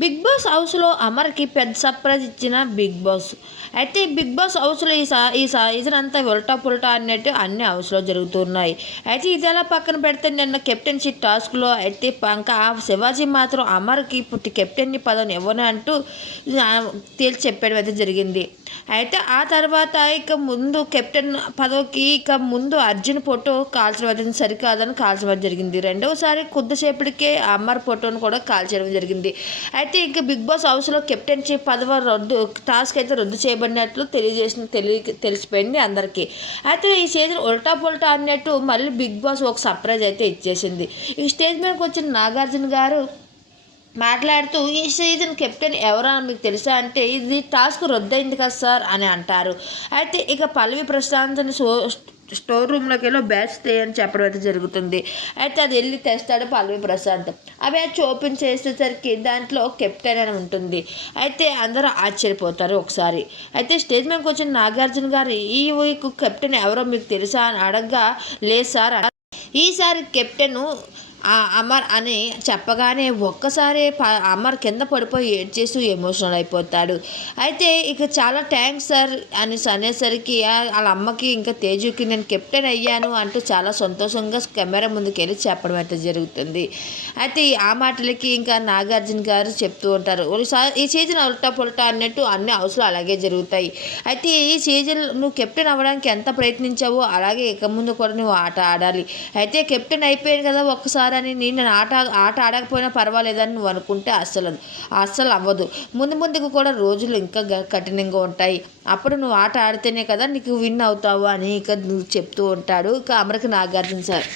Big Boss హౌస్లో అమర్కి పెద్ద surprise ఇచ్చిన బిగ్ బాస్. అయితే బిగ్ బాస్ హౌస్లో ఈ సా ఈ సీజన్ అంతా ఉల్టా పుల్టా అన్నట్టు అన్ని హౌస్లో జరుగుతున్నాయి. అయితే ఇది ఎలా పక్కన పెడితే నిన్న కెప్టెన్సీ టాస్క్లో అయితే ఇంకా శివాజీ మాత్రం అమర్కి పుట్టి కెప్టెన్ని పదవిని ఇవ్వను అంటూ తేల్చి చెప్పడం అయితే జరిగింది. అయితే ఆ తర్వాత ఇక ముందు కెప్టెన్ పదవికి ఇక ముందు అర్జున్ ఫోటో కాల్చడం అయితే సరికాదని కాల్చడం జరిగింది. రెండవసారి కొద్దిసేపటికే అమర్ ఫోటోను కూడా కాల్చడం జరిగింది. అయితే అయితే ఇక బిగ్ బాస్ హౌస్లో కెప్టెన్సీ పదవి రద్దు టాస్క్ అయితే రద్దు చేయబడినట్లు తెలియజేసిన తెలియ తెలిసిపోయింది అందరికీ. అయితే ఈ సీజన్ ఉల్టా పుల్టా అన్నట్టు మళ్ళీ బిగ్ బాస్ ఒక సర్ప్రైజ్ అయితే ఇచ్చేసింది. ఈ స్టేజ్ మీదకి వచ్చిన నాగార్జున గారు మాట్లాడుతూ ఈ సీజన్ కెప్టెన్ ఎవరా మీకు తెలుసా అంటే ఇది టాస్క్ రద్దయింది కదా సార్ అని అంటారు. అయితే ఇక పల్లవి ప్రశాంత్ని సో స్టోర్ రూమ్లోకి వెళ్ళి బ్యాచ్ అని చెప్పడం అయితే జరుగుతుంది. అయితే అది వెళ్ళి తెస్తాడు పల్లవి ప్రశాంత్. ఆ బ్యాచ్ ఓపెన్ చేసేసరికి దాంట్లో కెప్టెన్ అని ఉంటుంది. అయితే అందరూ ఆశ్చర్యపోతారు ఒకసారి. అయితే స్టేజ్ మీదకి వచ్చిన నాగార్జున గారు ఈ వీక్ కెప్టెన్ ఎవరో మీకు తెలుసా? అని అడగగా లేదు సార్ ఈసారి కెప్టెన్ అమర్ అని చెప్పగానే ఒక్కసారి అమర్ కింద పడిపోయి ఏడ్చేస్తూ ఎమోషనల్ అయిపోతాడు. అయితే ఇక చాలా థ్యాంక్స్ సార్ అని అనేసరికి వాళ్ళ అమ్మకి ఇంకా తేజుకి నేను కెప్టెన్ అయ్యాను అంటూ చాలా సంతోషంగా కెమెరా ముందుకు వెళ్ళి చెప్పడం అయితే జరుగుతుంది. అయితే ఆ మాటలకి ఇంకా నాగార్జున గారు చెప్తూ ఉంటారు. "ఒకసారి ఈ సీజన్ ఉల్టా పుల్టా అన్నట్టు అన్ని హౌస్లు అలాగే జరుగుతాయి. అయితే ఈ సీజన్ నువ్వు కెప్టెన్ అవ్వడానికి ఎంత ప్రయత్నించావో అలాగే ఇక ముందు కూడా నువ్వు ఆట ఆడాలి. అయితే కెప్టెన్ అయిపోయాను కదా ఒక్కసారి అని నేను ఆట ఆట ఆడకపోయినా పర్వాలేదని నువ్వు అనుకుంటే అస్సలు అస్సలు అవ్వదు. ముందు ముందుకు కూడా రోజులు ఇంకా కఠినంగా ఉంటాయి. అప్పుడు నువ్వు ఆట ఆడితేనే కదా నీకు విన్ అవుతావు అని ఇక నువ్వు చెప్తూ ఉంటాడు ఇక అమరకి నాగార్జున సార్.